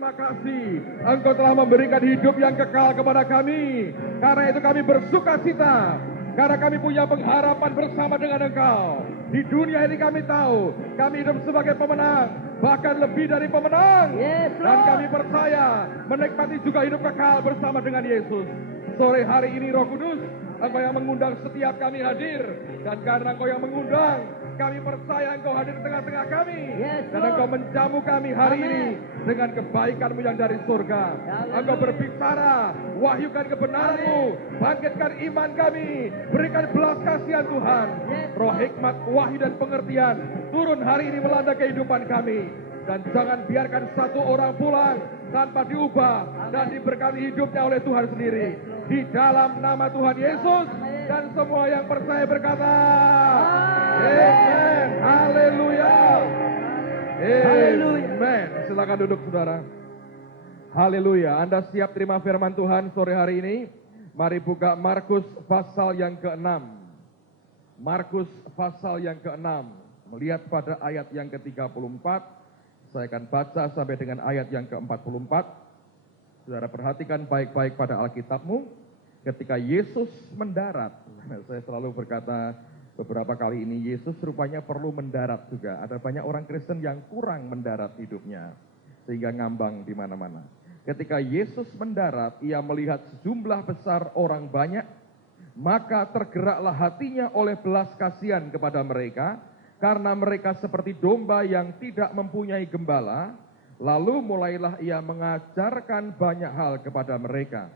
terima kasih. Engkau telah memberikan hidup yang kekal kepada kami. Karena itu kami bersuka cita. Karena kami punya pengharapan bersama dengan Engkau. Di dunia ini kami tahu, kami hidup sebagai pemenang, bahkan lebih dari pemenang. Yes, Dan Lord. kami percaya menikmati juga hidup kekal bersama dengan Yesus. Sore hari ini Roh Kudus, Engkau yang mengundang setiap kami hadir. Dan karena Engkau yang mengundang, kami percaya Engkau hadir di tengah-tengah kami. Yes, Dan Lord. Engkau menjamu kami hari Amen. ini dengan kebaikan-Mu yang dari surga. Haleluya. Engkau berbicara, wahyukan kebenaran-Mu, bangkitkan iman kami, berikan belas kasihan Tuhan. Yes, Roh hikmat, wahyu dan pengertian turun hari ini melanda kehidupan kami. Dan jangan biarkan satu orang pulang tanpa diubah dan diberkati hidupnya oleh Tuhan sendiri. Di dalam nama Tuhan Yesus, dan semua yang percaya berkata, Amen. Haleluya. Haleluya. Amen. Silakan duduk saudara. Haleluya. Anda siap terima firman Tuhan sore hari ini? Mari buka Markus pasal yang ke-6. Markus pasal yang ke-6. Melihat pada ayat yang ke-34. Saya akan baca sampai dengan ayat yang ke-44. Saudara perhatikan baik-baik pada Alkitabmu. Ketika Yesus mendarat, saya selalu berkata beberapa kali ini, Yesus rupanya perlu mendarat juga. Ada banyak orang Kristen yang kurang mendarat hidupnya, sehingga ngambang di mana-mana. Ketika Yesus mendarat, ia melihat sejumlah besar orang banyak, maka tergeraklah hatinya oleh belas kasihan kepada mereka, karena mereka seperti domba yang tidak mempunyai gembala. Lalu mulailah ia mengajarkan banyak hal kepada mereka.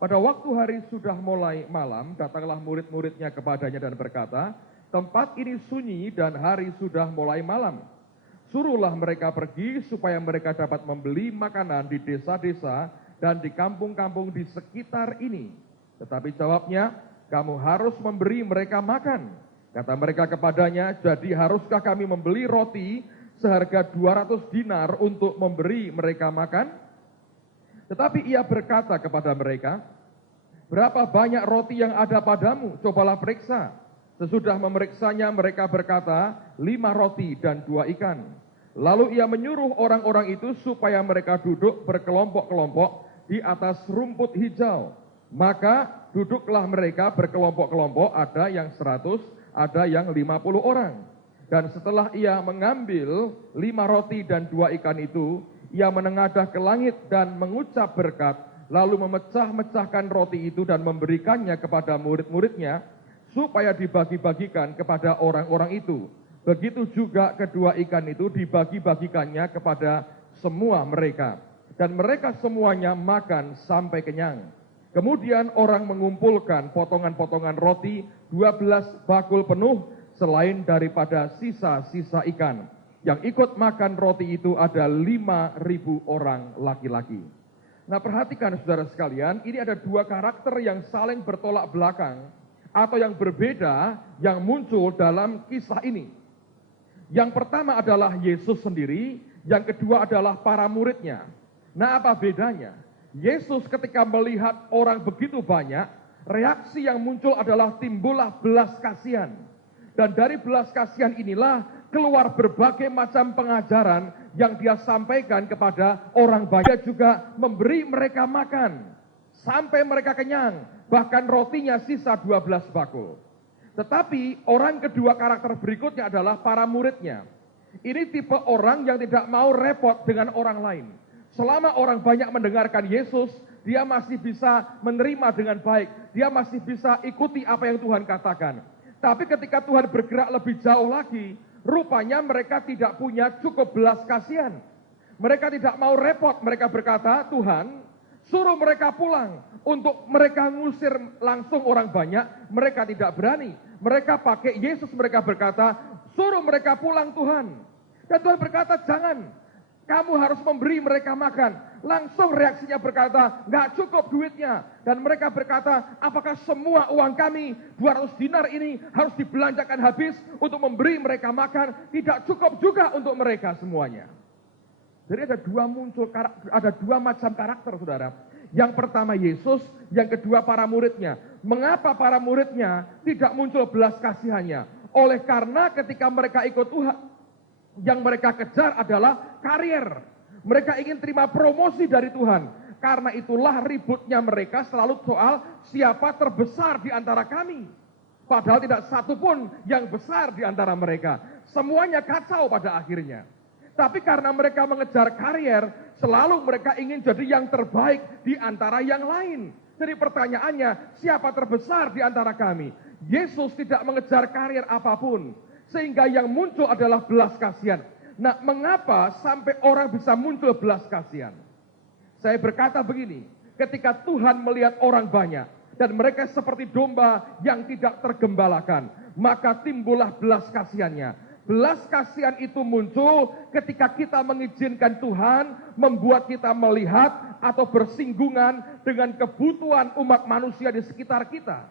Pada waktu hari sudah mulai malam, datanglah murid-muridnya kepadanya dan berkata, tempat ini sunyi dan hari sudah mulai malam. Suruhlah mereka pergi supaya mereka dapat membeli makanan di desa-desa dan di kampung-kampung di sekitar ini. Tetapi jawabnya, kamu harus memberi mereka makan. Kata mereka kepadanya, jadi haruskah kami membeli roti seharga 200 dinar untuk memberi mereka makan? Tetapi ia berkata kepada mereka, berapa banyak roti yang ada padamu? Cobalah periksa. Sesudah memeriksanya mereka berkata, 5 roti dan 2 ikan. Lalu ia menyuruh orang-orang itu supaya mereka duduk berkelompok-kelompok di atas rumput hijau. Maka duduklah mereka berkelompok-kelompok, ada yang 100, ada yang 50 orang. Dan setelah ia mengambil 5 roti dan 2 ikan itu, ia menengadah ke langit dan mengucap berkat, lalu memecah-mecahkan roti itu dan memberikannya kepada murid-muridnya, supaya dibagi-bagikan kepada orang-orang itu. Begitu juga kedua ikan itu dibagi-bagikannya kepada semua mereka. Dan mereka semuanya makan sampai kenyang. Kemudian orang mengumpulkan potongan-potongan roti 12 bakul penuh, selain daripada sisa-sisa ikan. Yang ikut makan roti itu ada 5.000 orang laki-laki. Nah perhatikan saudara sekalian, ini ada 2 karakter yang saling bertolak belakang atau yang berbeda yang muncul dalam kisah ini. Yang pertama adalah Yesus sendiri, yang kedua adalah para muridnya. Nah apa bedanya? Yesus ketika melihat orang begitu banyak, reaksi yang muncul adalah timbullah belas kasihan. Dan dari belas kasihan inilah keluar berbagai macam pengajaran yang dia sampaikan kepada orang banyak. Dia juga memberi mereka makan sampai mereka kenyang, bahkan rotinya sisa 12 bakul. Tetapi orang kedua karakter berikutnya adalah para muridnya. Ini tipe orang yang tidak mau repot dengan orang lain. Selama orang banyak mendengarkan Yesus, dia masih bisa menerima dengan baik. Dia masih bisa ikuti apa yang Tuhan katakan. Tapi ketika Tuhan bergerak lebih jauh lagi, rupanya mereka tidak punya cukup belas kasihan. Mereka tidak mau repot. Mereka berkata, Tuhan, suruh mereka pulang. Untuk mereka ngusir langsung orang banyak, mereka tidak berani. Mereka pakai Yesus, mereka berkata, suruh mereka pulang Tuhan. Dan Tuhan berkata, jangan. Kamu harus memberi mereka makan. Langsung reaksinya berkata, nggak cukup duitnya. Dan mereka berkata, apakah semua uang kami 200 dinar ini harus dibelanjakan habis untuk memberi mereka makan? Tidak cukup juga untuk mereka semuanya. Jadi ada dua macam karakter saudara. Yang pertama Yesus, yang kedua para muridnya. Mengapa para muridnya tidak muncul belas kasihannya? Oleh karena ketika mereka ikut Tuhan, yang mereka kejar adalah karier. Mereka ingin terima promosi dari Tuhan. Karena itulah ributnya mereka selalu soal siapa terbesar di antara kami. Padahal tidak satu pun yang besar di antara mereka. Semuanya kacau pada akhirnya. Tapi karena mereka mengejar karier, selalu mereka ingin jadi yang terbaik di antara yang lain. Jadi pertanyaannya, siapa terbesar di antara kami? Yesus tidak mengejar karier apapun. Sehingga yang muncul adalah belas kasihan. Nah, mengapa sampai orang bisa muncul belas kasihan? Saya berkata begini, ketika Tuhan melihat orang banyak, dan mereka seperti domba yang tidak tergembalakan, maka timbullah belas kasihannya. Belas kasihan itu muncul ketika kita mengizinkan Tuhan membuat kita melihat atau bersinggungan dengan kebutuhan umat manusia di sekitar kita.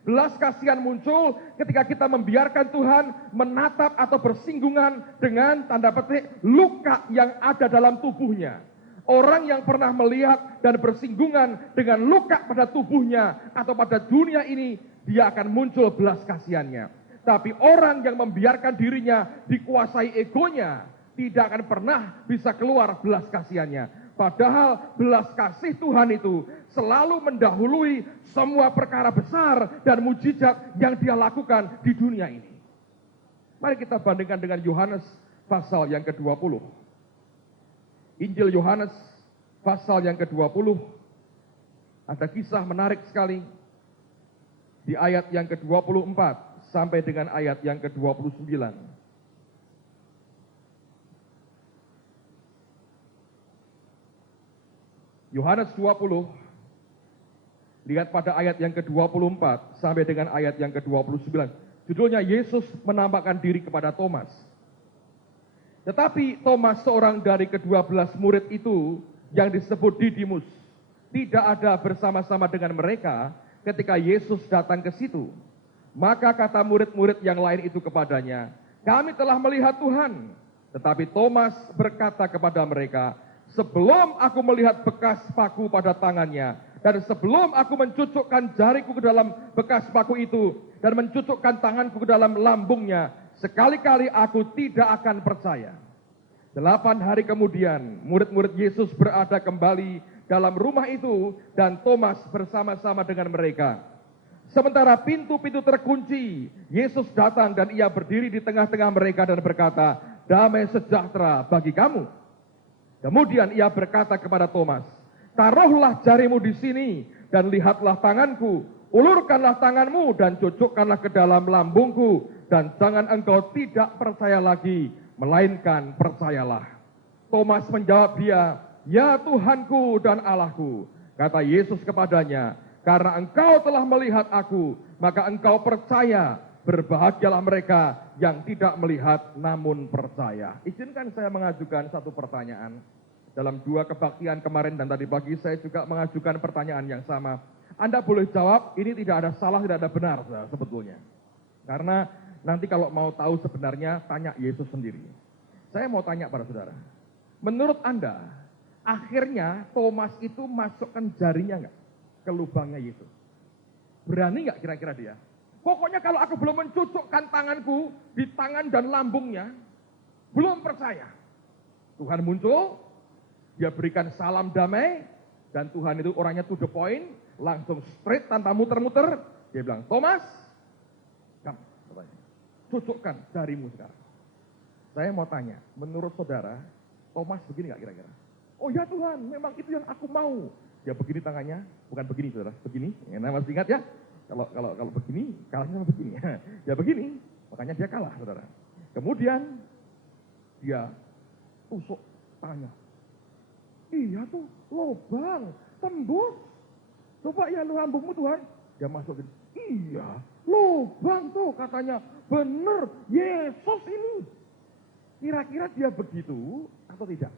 Belas kasihan muncul ketika kita membiarkan Tuhan menatap atau bersinggungan dengan tanda petik luka yang ada dalam tubuhnya. Orang yang pernah melihat dan bersinggungan dengan luka pada tubuhnya atau pada dunia ini, dia akan muncul belas kasihannya. Tapi orang yang membiarkan dirinya dikuasai egonya, tidak akan pernah bisa keluar belas kasihannya. Padahal belas kasih Tuhan itu selalu mendahului semua perkara besar dan mujizat yang dia lakukan di dunia ini. Mari kita bandingkan dengan Yohanes pasal yang ke-20. Injil Yohanes pasal yang ke-20. Ada kisah menarik sekali di ayat yang ke-24 sampai dengan ayat yang ke-29. Yohanes 20, lihat pada ayat yang ke-24 sampai dengan ayat yang ke-29. Judulnya Yesus menampakkan diri kepada Thomas. Tetapi Thomas, seorang dari ke-12 murid itu yang disebut Didimus, tidak ada bersama-sama dengan mereka ketika Yesus datang ke situ. Maka kata murid-murid yang lain itu kepadanya, kami telah melihat Tuhan. Tetapi Thomas berkata kepada mereka, sebelum aku melihat bekas paku pada tangannya, dan sebelum aku mencucukkan jariku ke dalam bekas paku itu, dan mencucukkan tanganku ke dalam lambungnya, sekali-kali aku tidak akan percaya. 8 hari kemudian, murid-murid Yesus berada kembali dalam rumah itu, dan Thomas bersama-sama dengan mereka. Sementara pintu-pintu terkunci, Yesus datang dan ia berdiri di tengah-tengah mereka dan berkata, damai sejahtera bagi kamu. Kemudian ia berkata kepada Thomas, taruhlah jarimu di sini dan lihatlah tanganku, ulurkanlah tanganmu dan cucukkanlah ke dalam lambungku, dan jangan engkau tidak percaya lagi, melainkan percayalah. Thomas menjawab dia, ya Tuhanku dan Allahku. Kata Yesus kepadanya, karena engkau telah melihat aku, maka engkau percaya. Berbahagialah mereka yang tidak melihat namun percaya. Izinkan saya mengajukan satu pertanyaan. Dalam 2 kebaktian kemarin dan tadi pagi saya juga mengajukan pertanyaan yang sama. Anda boleh jawab, ini tidak ada salah, tidak ada benar sebetulnya. Karena nanti kalau mau tahu sebenarnya, tanya Yesus sendiri. Saya mau tanya pada saudara, menurut Anda, akhirnya Thomas itu masukkan jarinya enggak ke lubangnya Yesus? Berani nggak kira-kira dia? Pokoknya kalau aku belum mencucukkan tanganku di tangan dan lambungnya, belum percaya. Tuhan muncul, dia berikan salam damai, dan Tuhan itu orangnya to the point, langsung straight tanpa muter-muter. Dia bilang, Thomas, kamu cucukkan jarimu sekarang. Saya mau tanya, menurut saudara, Thomas begini nggak kira-kira? Oh ya Tuhan, memang itu yang aku mau. Ya begini tangannya, bukan begini saudara, begini. Ya, masih ingat ya? Kalau begini, kalahnya sama begini. Ya begini, makanya dia kalah saudara. Kemudian dia tusuk tangannya. Iya tuh, lubang, tembus. Coba ya lambungmu Tuhan. Dia masukin. Iya, lubang tuh katanya. Bener, Yesus ini. Kira-kira dia begitu atau tidak?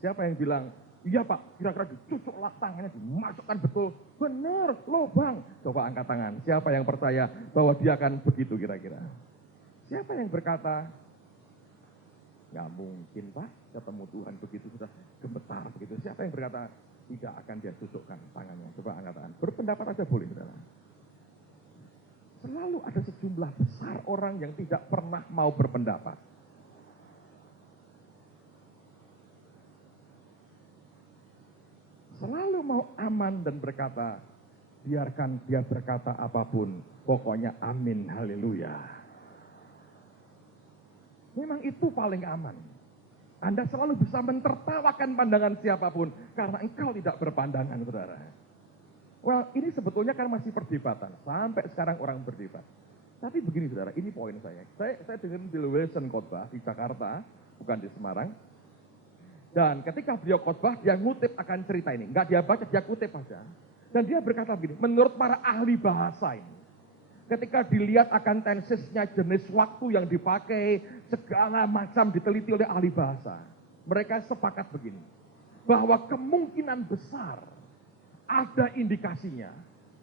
Siapa yang bilang, iya Pak, kira-kira dicucuklah tangannya, dimasukkan betul. Benar, lubang. Coba angkat tangan. Siapa yang percaya bahwa dia akan begitu kira-kira? Siapa yang berkata, nggak mungkin Pak, ketemu Tuhan begitu sudah gemetar begitu. Siapa yang berkata, tidak akan dia cucukkan tangannya? Coba angkat tangan. Berpendapat aja boleh, saudara. Selalu ada sejumlah besar orang yang tidak pernah mau berpendapat. selalu mau aman dan berkata, biarkan dia berkata apapun, pokoknya amin, haleluya. Memang itu paling aman. Anda selalu bisa mentertawakan pandangan siapapun, karena engkau tidak berpandangan, saudara. Well, ini sebetulnya kan masih perdebatan, sampai sekarang orang berdebat. Tapi begini saudara, ini poin saya. Saya dengar Bill Wilson khotbah di Jakarta, bukan di Semarang. Dan ketika beliau khotbah, dia ngutip akan cerita ini. Enggak dia baca, dia kutip aja. Dan dia berkata begini, menurut para ahli bahasa ini, ketika dilihat akan tensesnya, jenis waktu yang dipakai, segala macam diteliti oleh ahli bahasa. Mereka sepakat begini, bahwa kemungkinan besar ada indikasinya,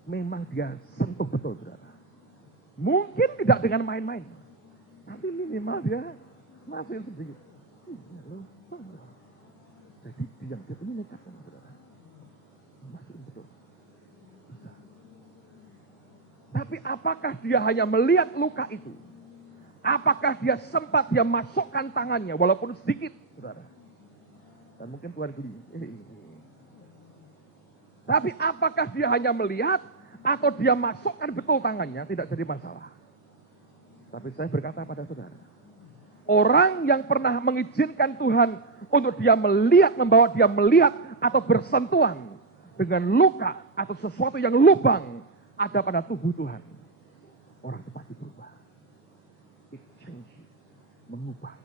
memang dia sentuh betul, saudara. Mungkin tidak dengan main-main, tapi minimal dia masih sedikit. Jadi diam ini nekat, saudara. Masih betul. Bisa. Tapi apakah dia hanya melihat luka itu? Apakah dia sempat dia masukkan tangannya, walaupun sedikit, saudara? Dan mungkin Tuhan geli. Tapi apakah dia hanya melihat atau dia masukkan betul tangannya, tidak jadi masalah. Tapi saya berkata pada saudara, orang yang pernah mengizinkan Tuhan untuk dia melihat, membawa dia melihat atau bersentuhan dengan luka atau sesuatu yang lubang ada pada tubuh Tuhan, orang itu pasti berubah. It changes, mengubah.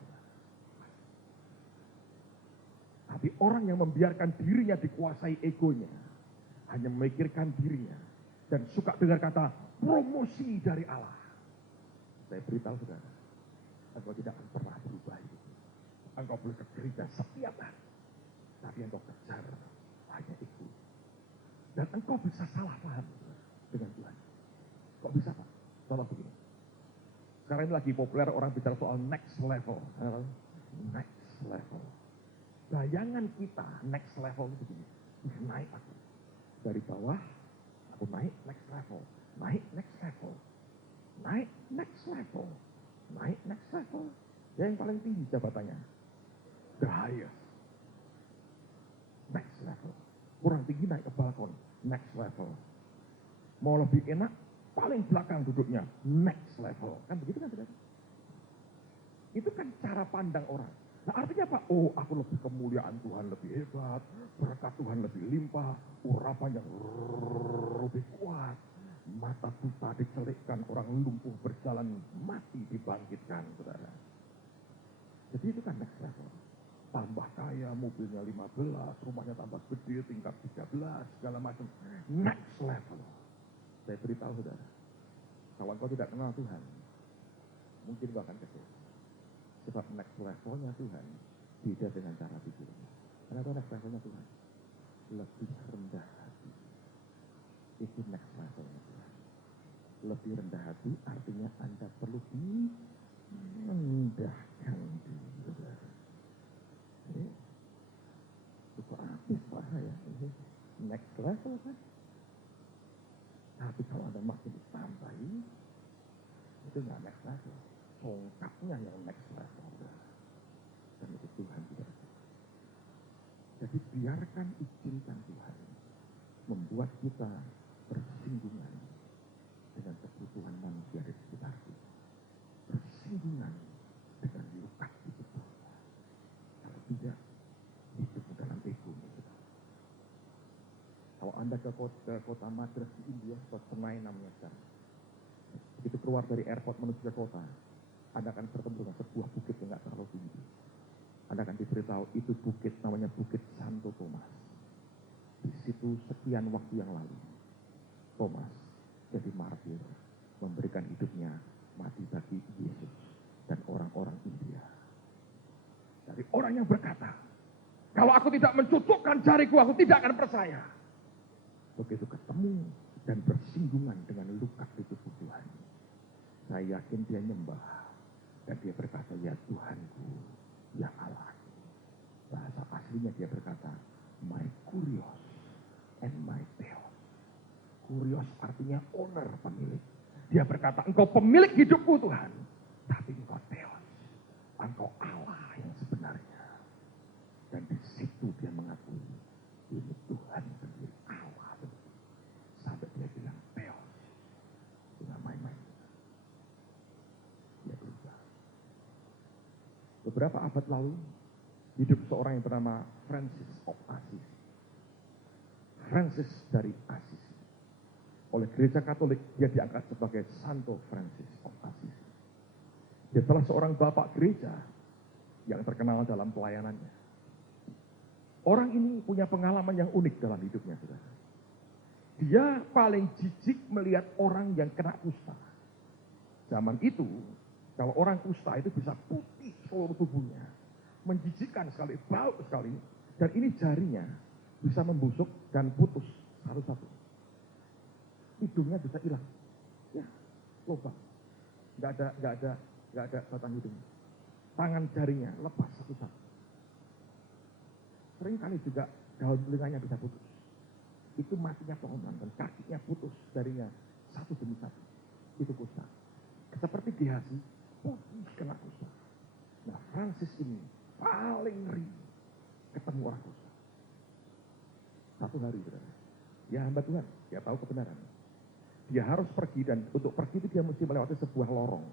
Tapi orang yang membiarkan dirinya dikuasai egonya, hanya memikirkan dirinya, dan suka dengar kata promosi dari Allah. Saya beritahu saudara, engkau tidak akan pernah berubah hidup. Engkau boleh ke gereja setiap hari, tapi engkau kejar hanya itu. Dan engkau bisa salah paham dengan Tuhan. Kok bisa Pak? Contoh begini. Sekarang ini lagi populer orang bicara soal next level. Next level. Bayangan kita next level itu begini. Naik aku. Dari bawah, aku naik next level. Naik next level. Naik next level. Naik next level. Ya yang paling tinggi jabatannya. The highest. Next level. Kurang tinggi naik ke balkon. Next level. Mau lebih enak, paling belakang duduknya. Next level. Kan begitu kan saudara? Itu kan cara pandang orang. Nah artinya apa? Oh aku lebih kemuliaan Tuhan lebih hebat. Berkat Tuhan lebih limpah. Urapannya lebih kuat. Mata buta dicelikkan, orang lumpuh berjalan mati dibangkitkan, saudara. Jadi itu kan next level. Tambah kaya, mobilnya 15, rumahnya tambah gede, tingkat 13, segala macam. Next level. Saya beritahu saudara, kalau kau tidak kenal Tuhan, mungkin kau akan kecil. Sebab next levelnya Tuhan beda dengan cara pikirnya. Kenapa next levelnya Tuhan? Lebih rendah hati. Itu next levelnya Tuhan. Lebih rendah hati artinya Anda perlu direndahkan diri. Itu habis Pak ya. Next level kan. Tapi kalau Anda makin ditambahi, itu nggak next level. Tongkatnya yang next level. Dan itu Tuhan tidak. Jadi biarkan izinkan Tuhan membuat kita bersinggungan dengan kebutuhan manusia di sekitar kita. Bersinggungan dengan luka hidup kita. Kalau tidak, hidup dalam ego. Kalau Anda ke kota Madras di India, kota Chennai namanya sekarang. Begitu keluar dari airport menuju ke kota, Anda akan bertemu dengan sebuah bukit yang tidak terlalu tinggi. Anda akan diberitahu itu bukit namanya Bukit Santo Thomas. Di situ sekian waktu yang lalu, Thomas jadi martir, memberikan hidupnya mati bagi Yesus dan orang-orang India. Dari orang yang berkata, kalau aku tidak mencucukkan jariku, aku tidak akan percaya. Begitu ketemu dan bersinggungan dengan luka di tubuh Tuhan, saya yakin dia nyembah dan dia berkata, ya Tuhanku, ya Allah. Bahasa aslinya dia berkata, my kurios and my theos. Kurios artinya owner, pemilik. Dia berkata, engkau pemilik hidupku Tuhan, tapi engkau theos. Engkau Allah yang sebenarnya. Dan di situ dia mengakui, ini Tuhan beberapa abad lalu, hidup seorang yang bernama Francis of Assisi. Francis dari Assisi. Oleh gereja Katolik, dia diangkat sebagai Santo Francis of Assisi. Dia adalah seorang bapak gereja yang terkenal dalam pelayanannya. Orang ini punya pengalaman yang unik dalam hidupnya, saudara. Dia paling jijik melihat orang yang kena kusta. Zaman itu, kalau orang kusta itu bisa putih seluruh tubuhnya. Menjijikkan sekali, bau sekali. Dan ini jarinya bisa membusuk dan putus satu-satu. Hidungnya bisa hilang. Ya, lubang. Gak ada batang hidung. Tangan jarinya lepas satu-satu. Sering kali juga daun telinganya bisa putus. Itu matinya pohonan dan kakinya putus darinya satu demi satu. Itu kusta. Seperti Gehazi, putih kena kusta. Nah, Francis ini paling ngeri ketemu orang kusta. Satu hari, saudara. Dia hamba Tuhan, dia tahu kebenaran. Dia harus pergi dan untuk pergi itu dia mesti melewati sebuah lorong.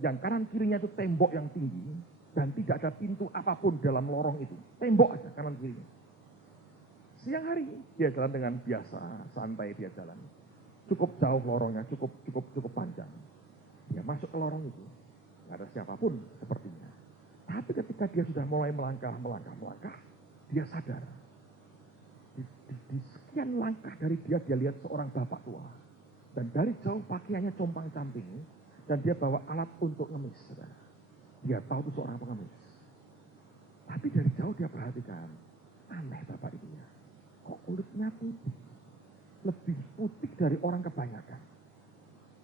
Yang kanan kirinya itu tembok yang tinggi dan tidak ada pintu apapun dalam lorong itu. Tembok aja kanan kirinya. Siang hari dia jalan dengan biasa, santai dia jalan. Cukup jauh lorongnya, cukup panjang. Dia masuk ke lorong itu, nggak ada siapapun sepertinya. Tapi ketika dia sudah mulai melangkah, dia sadar. Di sekian langkah dari dia lihat seorang bapak tua. Dan dari jauh pakaiannya compang-camping, dan dia bawa alat untuk ngemis. Saudara. Dia tahu itu seorang pengemis. Tapi dari jauh dia perhatikan, aneh bapak itu ya. Kok kulitnya putih? Lebih putih dari orang kebanyakan.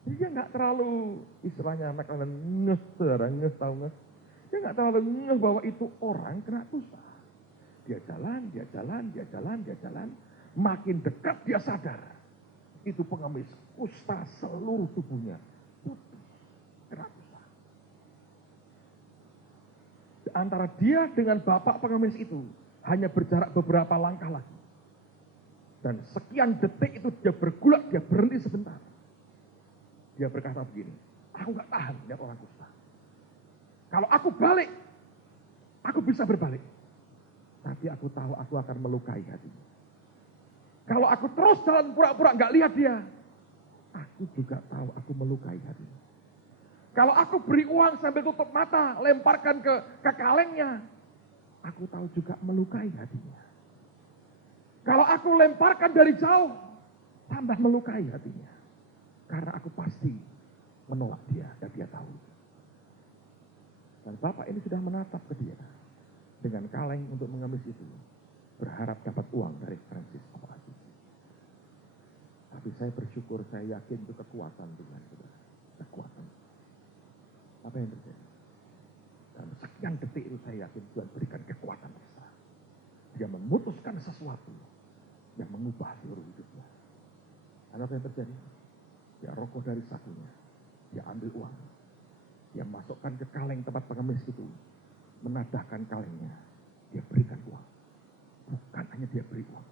Jadi dia nggak terlalu, istilahnya makanan nges, saudara, nges tahu nges. Dia nggak terlalu nges bahwa itu orang kena kusta. Dia jalan. Makin dekat dia sadar. Itu pengemis, kusta seluruh tubuhnya. Putih, kena kusta. Antara dia dengan bapak pengemis itu, hanya berjarak beberapa langkah lagi. Dan sekian detik itu dia bergulat, dia berhenti sebentar. Dia berkata begini, aku gak tahan lihat orang kusta. Kalau aku balik, aku bisa berbalik. Tapi aku tahu aku akan melukai hatinya. Kalau aku terus jalan pura-pura gak lihat dia, aku juga tahu aku melukai hatinya. Kalau aku beri uang sambil tutup mata, lemparkan ke kalengnya, aku tahu juga melukai hatinya. Kalau aku lemparkan dari jauh, tambah melukai hatinya. Karena aku pasti menolak dia dan dia tahu. Dan bapak ini sudah menatap ke dia dengan kaleng untuk mengemis itu, berharap dapat uang dari Francis of Assisi. Tapi saya bersyukur, saya yakin itu kekuatan Tuhan. Kekuatan. Apa yang terjadi? Dalam sekian detik itu saya yakin Tuhan berikan kekuatan besar. Dia memutuskan sesuatu yang mengubah seluruh hidupnya. Dan apa yang terjadi? Dia rokok dari sakunya. Dia ambil uang. Dia masukkan ke kaleng tempat pengemis itu. Menadahkan kalengnya. Dia berikan uang. Bukan hanya dia beri uang.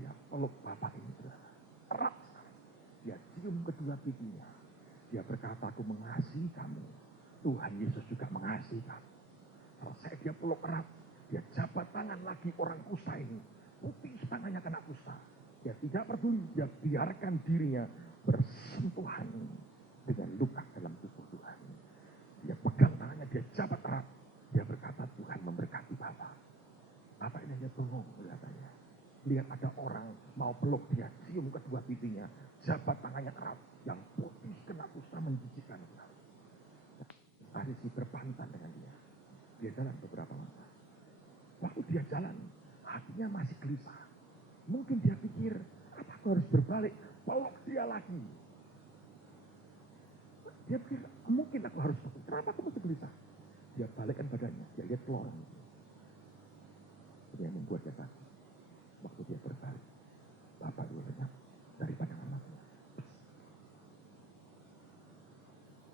Dia peluk bapak ini. Erat sekali. Dia cium kedua pipinya. Dia berkata, aku mengasihi kamu. Tuhan Yesus juga mengasihi kamu. Selesai dia peluk erat. Dia jabat tangan lagi orang kusta ini. Putih tangannya kena kusta. Dia tidak peduli. Dia biarkan dirinya bersentuhan dengan luka dalam tubuh Tuhan. Dia pegang tangannya, dia jabat erat. Dia berkata, Tuhan memberkati Bapak. Bapak ini hanya bengong kelihatannya. Lihat ada orang mau peluk dia, cium kedua pipinya. Jabat tangannya erat. Yang putih kena kusta menjijikkan. Assisi berpantan dengan dia. Dia jalan beberapa langkah. Waktu dia jalan, hatinya masih gelisah. Mungkin dia pikir, apa aku harus berbalik, peluk dia lagi. Dia pikir, mungkin aku harus, kenapa aku masih gelisah? Dia balikkan badannya, dia lihat ke lorong. Itu yang membuat dia takut. Waktu dia berbalik, bapak dulu lenyap dari pandangan matanya.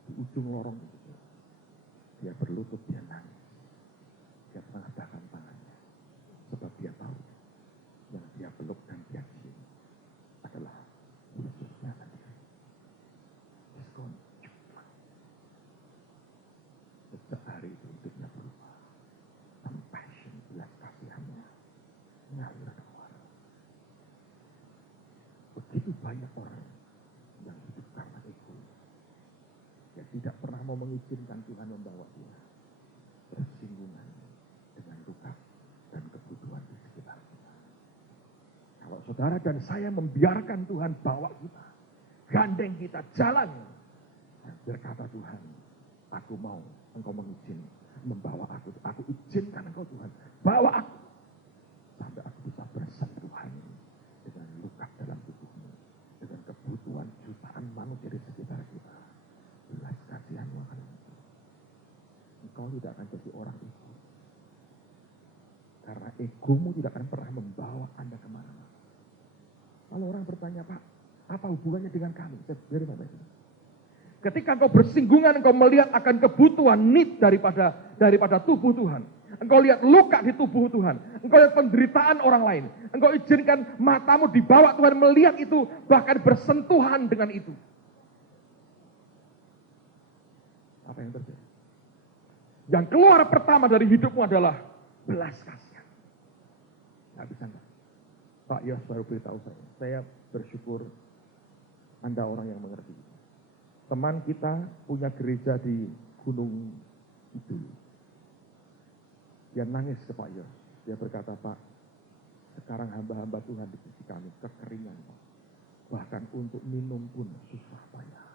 Di ujung lorong itu, dia berlutut, dia nangis. Dia mengadahkan tangannya. Sebab dia tahu yang dia peluk dan dia cium adalah Yesusnya sendiri. Yesus. Sejak hari itu hidupnya berubah. banyak orang yang hidup karena ego. Dia tidak pernah mau mengizinkan Tuhan membawa dia bersinggungan dengan luka dan kebutuhan di sekitar kita. Kalau saudara dan saya membiarkan Tuhan bawa kita, gandeng kita jalan, berkata Tuhan, aku mau engkau mengizinkan membawa aku izinkan engkau Tuhan, bawa aku sampai aku bisa bersentuhan dengan luka dalam tubuhmu, dengan kebutuhan jutaan manusia di sekitar kita. Belas kasihanmu akan engkau tidak akan jadi orang ego. Karena egomu tidak akan pernah membawa Anda kemana-mana. Kalau orang bertanya, Pak, apa hubungannya dengan kami? Dari mana itu? Ketika engkau bersinggungan, engkau melihat akan kebutuhan need daripada tubuh Tuhan. Engkau lihat luka di tubuh Tuhan. Engkau lihat penderitaan orang lain. Engkau izinkan matamu dibawa Tuhan melihat itu, bahkan bersentuhan dengan itu. Apa yang terjadi? Yang keluar pertama dari hidupmu adalah belas kasihan. Nggak bisa enggak? Pak Yos baru beritahu saya bersyukur Anda orang yang mengerti. Teman kita punya gereja di Gunung Kidul. Dia nangis ke Pak Yos. Dia berkata, Pak, sekarang hamba-hamba Tuhan di sisi kami kekeringan. Bahkan untuk minum pun susah payah.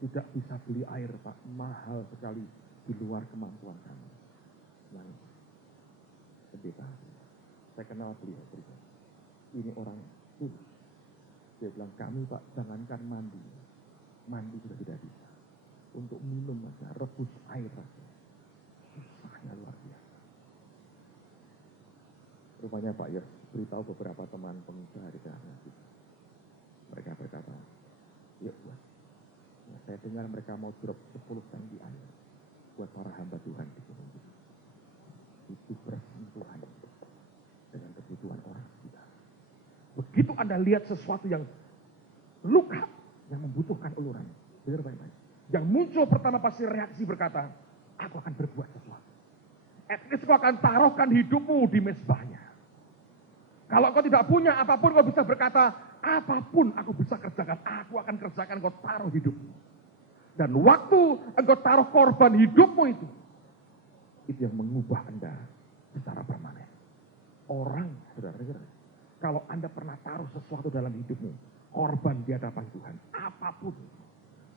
Tidak bisa beli air, Pak. Mahal sekali di luar kemampuan kami. Nangis. Pendeta, saya kenal beliau. Ini orang tulus. Dia bilang, kami Pak, jangankan mandi. Mandi sudah tidak bisa. Untuk minum saja, rebus air saja. Susahnya luar biasa. Rupanya Pak Yos beritahu beberapa teman pengusaha di daerah kita. Mereka berkata, yuk buat. Nah, saya dengar mereka mau drop 10 tangki air buat para hamba Tuhan di gunung itu. Itu bersentuhan dengan kebutuhan orang sekitar. Begitu Anda lihat sesuatu yang luka, yang membutuhkan uluran. Dengar baik-baik. Yang muncul pertama pasti reaksi berkata, aku akan berbuat sesuatu. At least kau akan taruhkan hidupmu di mezbahnya. Kalau kau tidak punya apapun, kau bisa berkata, apapun aku bisa kerjakan. Aku akan kerjakan, kau taruh hidupmu. Dan waktu engkau taruh korban hidupmu itu yang mengubah Anda secara permanen. Orang, saudara-saudara, kalau Anda pernah taruh sesuatu dalam hidupmu, korban di hadapan Tuhan, apapun.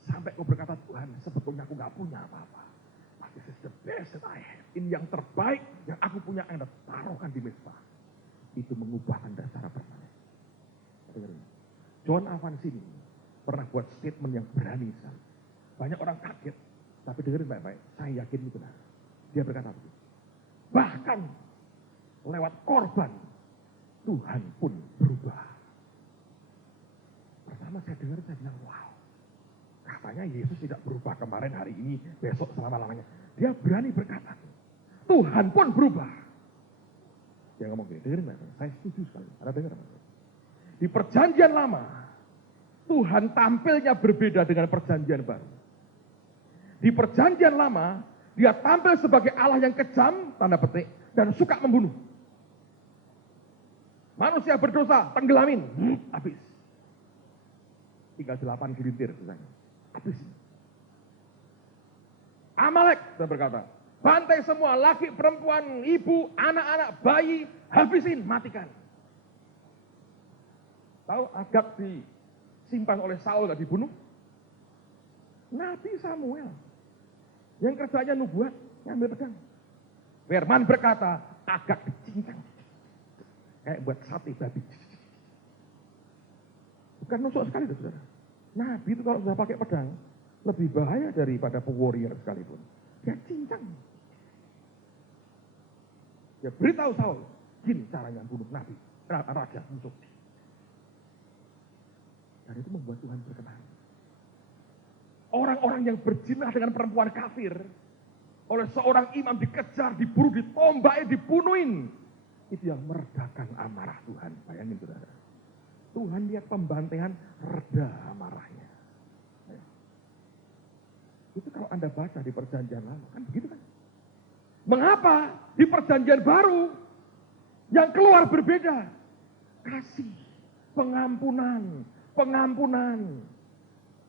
Sampai kau berkata, Tuhan, sebetulnya aku gak punya apa-apa. But this is the best that I have. Ini yang terbaik yang aku punya, Anda taruhkan di mezbah. Itu mengubah Anda secara permanen. John Avancini pernah buat statement yang berani sekali. Banyak orang kaget, tapi dengerin baik-baik, saya yakin itu benar. Dia berkata begitu. Bahkan lewat korban, Tuhan pun berubah. Pertama saya dengar, saya bilang, wow. Katanya Yesus tidak berubah kemarin, hari ini, besok, selama-lamanya. Dia berani berkata, Tuhan pun berubah. Dia ngomong gini, dengerin baik-baik, saya setuju sekali. Anda dengar? Di perjanjian lama, Tuhan tampilnya berbeda dengan perjanjian baru. Di perjanjian lama, dia tampil sebagai Allah yang kejam, tanda petik, dan suka membunuh. Manusia berdosa, tenggelamin, habis. Tinggal 8 gelintir, misalnya. Habis. Amalek, saya berkata, bantai semua, laki, perempuan, ibu, anak-anak, bayi, habisin, matikan. Tahu Agag disimpan oleh Saul, gak dibunuh? Nabi Samuel, yang kerjanya nubuat, ngambil pedang. Firman berkata, Agag dicincang. Kayak buat sate babi. Bukan nusuk sekali, saudara. Nabi itu kalau sudah pakai pedang, lebih bahaya daripada warrior sekalipun. Dia cincang. Dia beritahu Saul, gini caranya bunuh Nabi, raja musuh. Dan itu membuat Tuhan berkenan. Orang-orang yang berzina dengan perempuan kafir, oleh seorang imam dikejar, diburu, ditombak, dibunuhin. Itu yang meredakan amarah Tuhan. Bayangin saudara. Tuhan lihat pembantaian, reda amarahnya. Itu kalau Anda baca di perjanjian lama, kan begitu kan? Mengapa di perjanjian baru yang keluar berbeda? Kasih, pengampunan, pengampunan,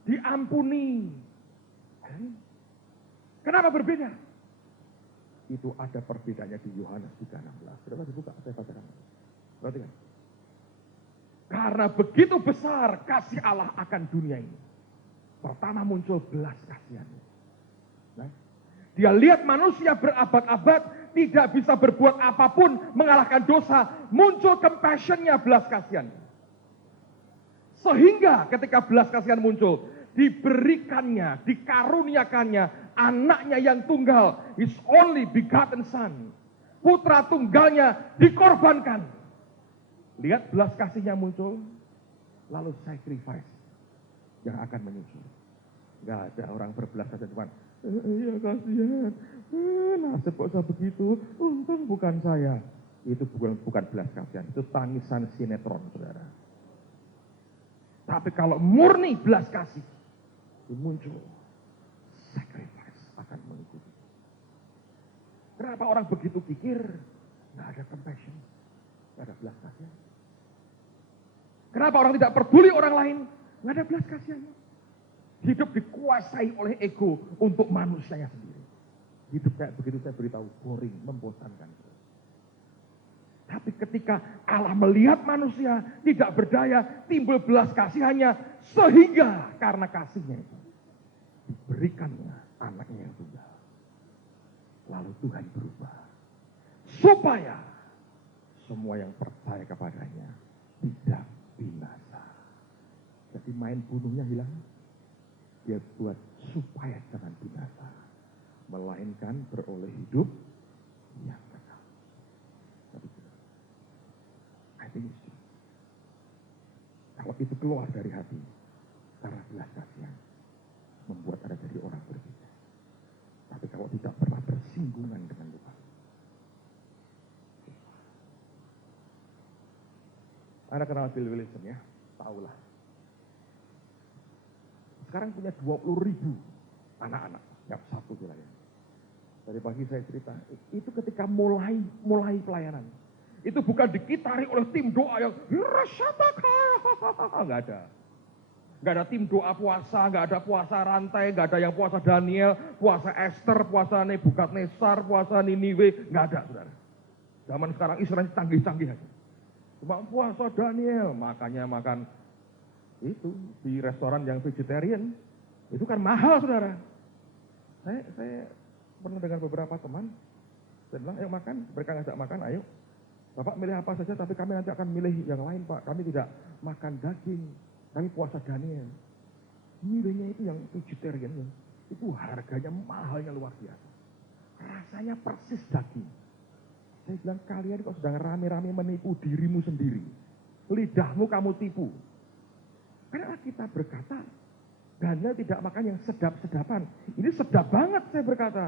diampuni. Kenapa berbeda? Itu ada perbedaannya di Yohanes 3:16. Coba dibuka, saya bacakan. Perhatikan. Karena begitu besar kasih Allah akan dunia ini. Pertama muncul belas kasihan. Nah, dia lihat manusia berabad-abad tidak bisa berbuat apapun mengalahkan dosa. Muncul compassion-nya, belas kasihan. Sehingga ketika belas kasihan muncul, diberikannya, dikaruniakannya anaknya yang tunggal, his only begotten son. Putra tunggalnya dikorbankan. Lihat belas kasihnya muncul, lalu sacrifice yang akan menyusul. Gak ada orang berbelas kasihan cuman, iya kasihan, nasib kok bisa begitu, untung bukan saya. Itu bukan belas kasihan, itu tangisan sinetron, saudara. Tapi kalau murni belas kasih, itu muncul sacrifice akan mengikuti. Kenapa orang begitu pikir? Gak ada compassion, gak ada belas kasihan. Kenapa orang tidak peduli orang lain? Gak ada belas kasihan. Hidup dikuasai oleh ego untuk manusianya sendiri. Hidup kayak begitu saya beritahu, boring, membosankan. Tapi ketika Allah melihat manusia tidak berdaya, timbul belas kasihannya, sehingga karena kasihnya itu diberikannya anaknya yang tunggal. Lalu Tuhan berubah supaya semua yang percaya kepadanya tidak binasa. Jadi main bunuhnya hilang. Dia buat supaya jangan binasa, melainkan beroleh hidup yang kekal. I think it's true. Kalau itu keluar dari hati, karena belas kasihan, membuat ada jadi orang berbeda. Tapi kalau tidak pernah bersinggungan dengan Tuhan, Anda kenal Bill Wilson ya? Tahulah. Sekarang punya 20.000 anak-anak, tiap satu wilayah. Dari pagi saya cerita, itu ketika mulai pelayanan. Itu bukan dikitari oleh tim doa yang nggak ada. Nggak ada tim doa puasa, nggak ada puasa rantai, nggak ada yang puasa Daniel, puasa Esther, puasa Nebukadnezar, puasa Niniwe, nggak ada, saudara. Zaman sekarang Israel canggih-canggih aja. Cuma puasa Daniel, makanya makan itu di restoran yang vegetarian, itu kan mahal, saudara. Saya pernah dengan beberapa teman, saya bilang, ayo makan, mereka ngajak makan, ayo. Bapak milih apa saja, tapi kami nanti akan milih yang lain, Pak. Kami tidak makan daging, kami puasa Daniel. Milihnya itu yang vegetarian, itu harganya mahalnya luar biasa. Rasanya persis daging. Saya bilang, kalian kok sedang rame-rame menipu dirimu sendiri. Lidahmu kamu tipu. Karena kita berkata, Daniel tidak makan yang sedap-sedapan. Ini sedap banget, saya berkata.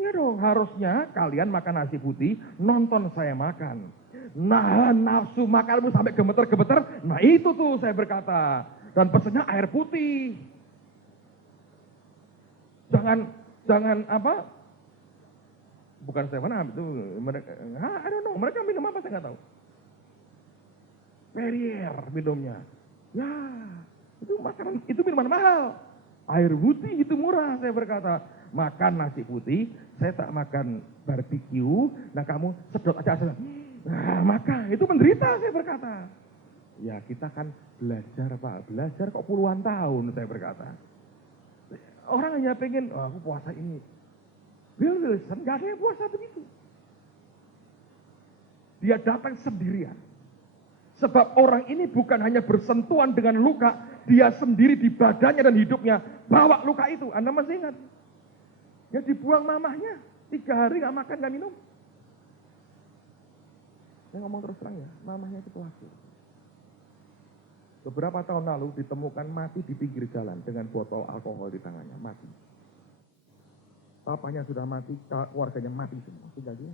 Ya dong, harusnya kalian makan nasi putih, nonton saya makan. Nahan nafsu makanmu sampai gemeter-gemeter, nah itu tuh saya berkata. Dan pesennya air putih. Jangan apa? Bukan saya mana itu mereka, I don't know, mereka minum apa saya nggak tahu. Perrier minumnya. Ya, itu makanan, itu minuman mahal. Air putih itu murah, saya berkata. Makan nasi putih, saya tak makan barbeque. Nah kamu sedot aja asal. Nah, maka itu menderita, saya berkata. Ya kita kan belajar, Pak. Belajar kok puluhan tahun, saya berkata. Orang hanya pengen, oh, aku puasa ini. Bill Wilson gak ada yang puasa begitu. Dia datang sendirian. Sebab orang ini bukan hanya bersentuhan dengan luka, dia sendiri di badannya dan hidupnya bawa luka itu. Anda masih ingat? Ya dibuang mamahnya, 3 hari gak makan gak minum. Saya ngomong terus terang ya, mamahnya itu pelaku. Beberapa tahun lalu ditemukan mati di pinggir jalan dengan botol alkohol di tangannya, mati. Papanya sudah mati, keluarganya mati semua, tinggal dia.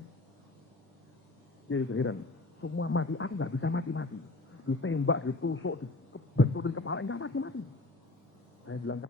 Dia juga heran. Semua mati, aku nggak bisa mati-mati. Ditembak, ditusuk, dibentur di kepala, nggak mati-mati. Saya bilang,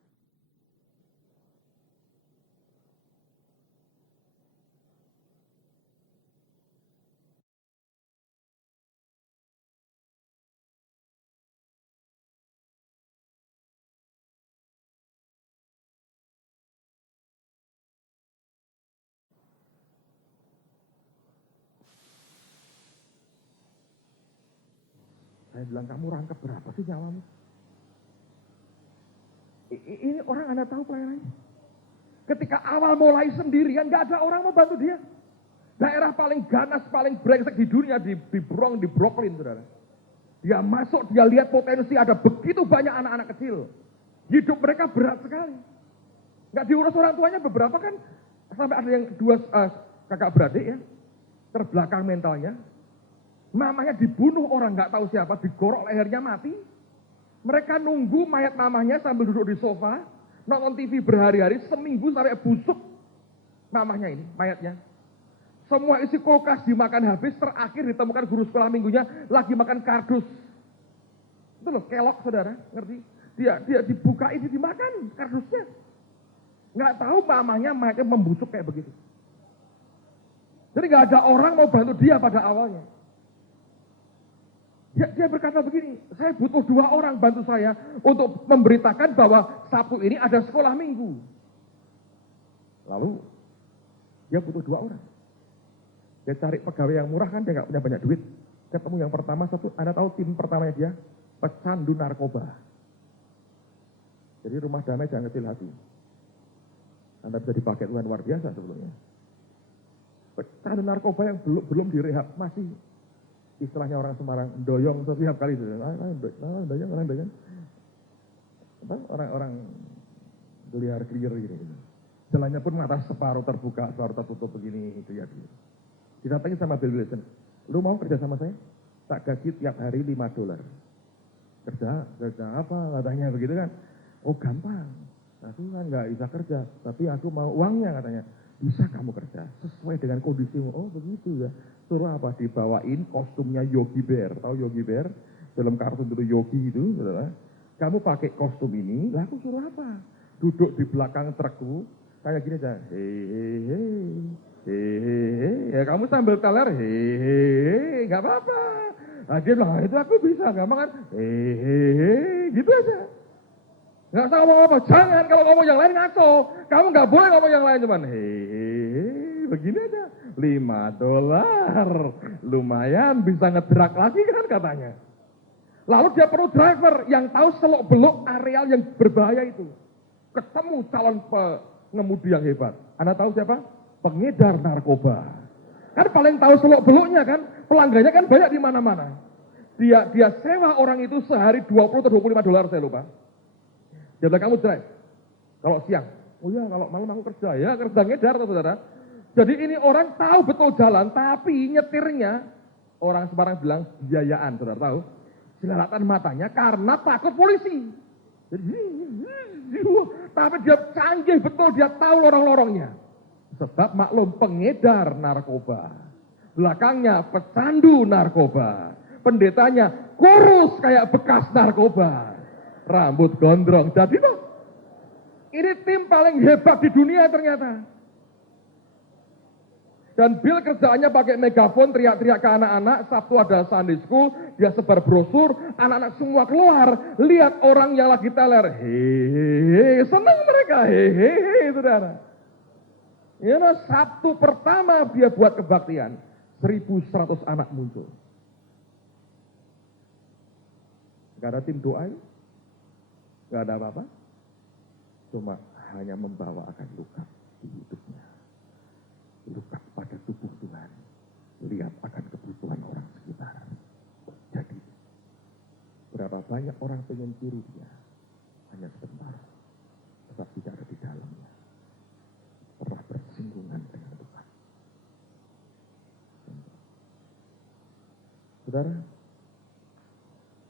Saya bilang, kamu rangkap berapa sih nyawamu? Ini orang Anda tahu pelayanannya. Ketika awal mulai sendirian, gak ada orang mau bantu dia. Daerah paling ganas, paling brengsek di dunia di Bronx, di Brooklyn, saudara. Dia masuk, dia lihat potensi, ada begitu banyak anak-anak kecil. Hidup mereka berat sekali. Gak diurus orang tuanya, beberapa kan sampai ada yang dua kakak beradik ya, terbelakang mentalnya. Mamanya dibunuh orang gak tahu siapa, digorok lehernya mati. Mereka nunggu mayat mamanya sambil duduk di sofa, nonton TV berhari-hari, seminggu sampai busuk mamanya ini, mayatnya. Semua isi kulkas dimakan habis, terakhir ditemukan guru sekolah minggunya lagi makan kardus. Itu loh, kelok saudara, ngerti? Dia dibuka ini dimakan kardusnya. Nggak tahu mamanya mayatnya membusuk kayak begitu. Jadi nggak ada orang mau bantu dia pada awalnya. Dia berkata begini, saya butuh 2 orang bantu saya untuk memberitakan bahwa Sabtu ini ada sekolah minggu. Lalu dia butuh 2 orang. Dia cari pegawai yang murah kan, dia nggak punya banyak duit. Ketemu yang pertama, Anda tahu tim pertamanya dia? Pecandu narkoba. Jadi rumah damai jangan kecil hati. Anda bisa dipakai Tuhan luar biasa sebelumnya. Pecandu narkoba yang belum direhab, masih istilahnya orang Semarang, doyong setiap kali itu. Doyong, orang doyong. Orang geliar-geliar gitu. Jalannya pun mata separuh terbuka, separuh tertutup begini, itu ya. Didatangi sama Bill Wilson, lu mau kerja sama saya? Tak gaji tiap hari $5. Kerja apa? Katanya begitu kan. Oh gampang, aku kan nggak bisa kerja, tapi aku mau uangnya katanya. Bisa kamu kerja sesuai dengan kondisimu. Oh begitu ya. Suruh apa? Dibawain kostumnya Yogi Bear. Tahu Yogi Bear? Film kartun itu Yogi itu, saudara. Kamu pakai kostum ini, lah aku suruh apa? Duduk di belakang trukku, kayak gini aja. Hehehe, ya kamu sambil teler, hehehe, nggak apa-apa. Nah, dia bilang, itu aku bisa, gampang kan? Hehehe, gitu aja. Nggak usah ngomong apa, jangan kalau ngomong yang lain ngaco. Kamu nggak boleh ngomong yang lain, cuman hehehe, begini aja. $5, lumayan bisa ngedrak lagi kan katanya. Lalu dia perlu driver yang tahu selok-belok areal yang berbahaya itu. Ketemu calon pengemudi yang hebat. Anda tahu siapa? Pengedar narkoba. Kan paling tahu selok-beloknya kan, pelanggannya kan banyak di mana-mana. Dia sewa orang itu sehari $20 atau $25 saya lupa. Dia bilang kamu drive. Kalau siang, oh ya kalau malam aku kerja, ya kerja ngedar saudara. Jadi ini orang tahu betul jalan, tapi nyetirnya orang Semarang bilang biayaan, saudara tahu. Jelalatan matanya karena takut polisi. Jadi, tapi dia canggih betul, dia tahu lorong-lorongnya. Sebab maklum pengedar narkoba. Belakangnya pecandu narkoba. Pendetanya kurus kayak bekas narkoba. Rambut gondrong. Jadi loh, ini tim paling hebat di dunia ternyata. Dan Bill kerjaannya pakai megafon, teriak-teriak ke anak-anak. Sabtu ada Sunday School, dia sebar brosur, anak-anak semua keluar, lihat orang yang lagi teler. Hehehe, senang mereka, hehehe, saudara. Ya, Sabtu pertama dia buat kebaktian, 1.100 anak muncul. Gak ada tim doa, gak ada apa-apa. Cuma hanya membawakan luka di hidupnya. Luka pada tubuh Tuhan. Lihat akan kebutuhan orang sekitar. Jadi, berapa banyak orang pengen tiru dia. Hanya sebentar. Tetap tidak ada di dalamnya. Pernah bersinggungan dengan Tuhan. Saudara,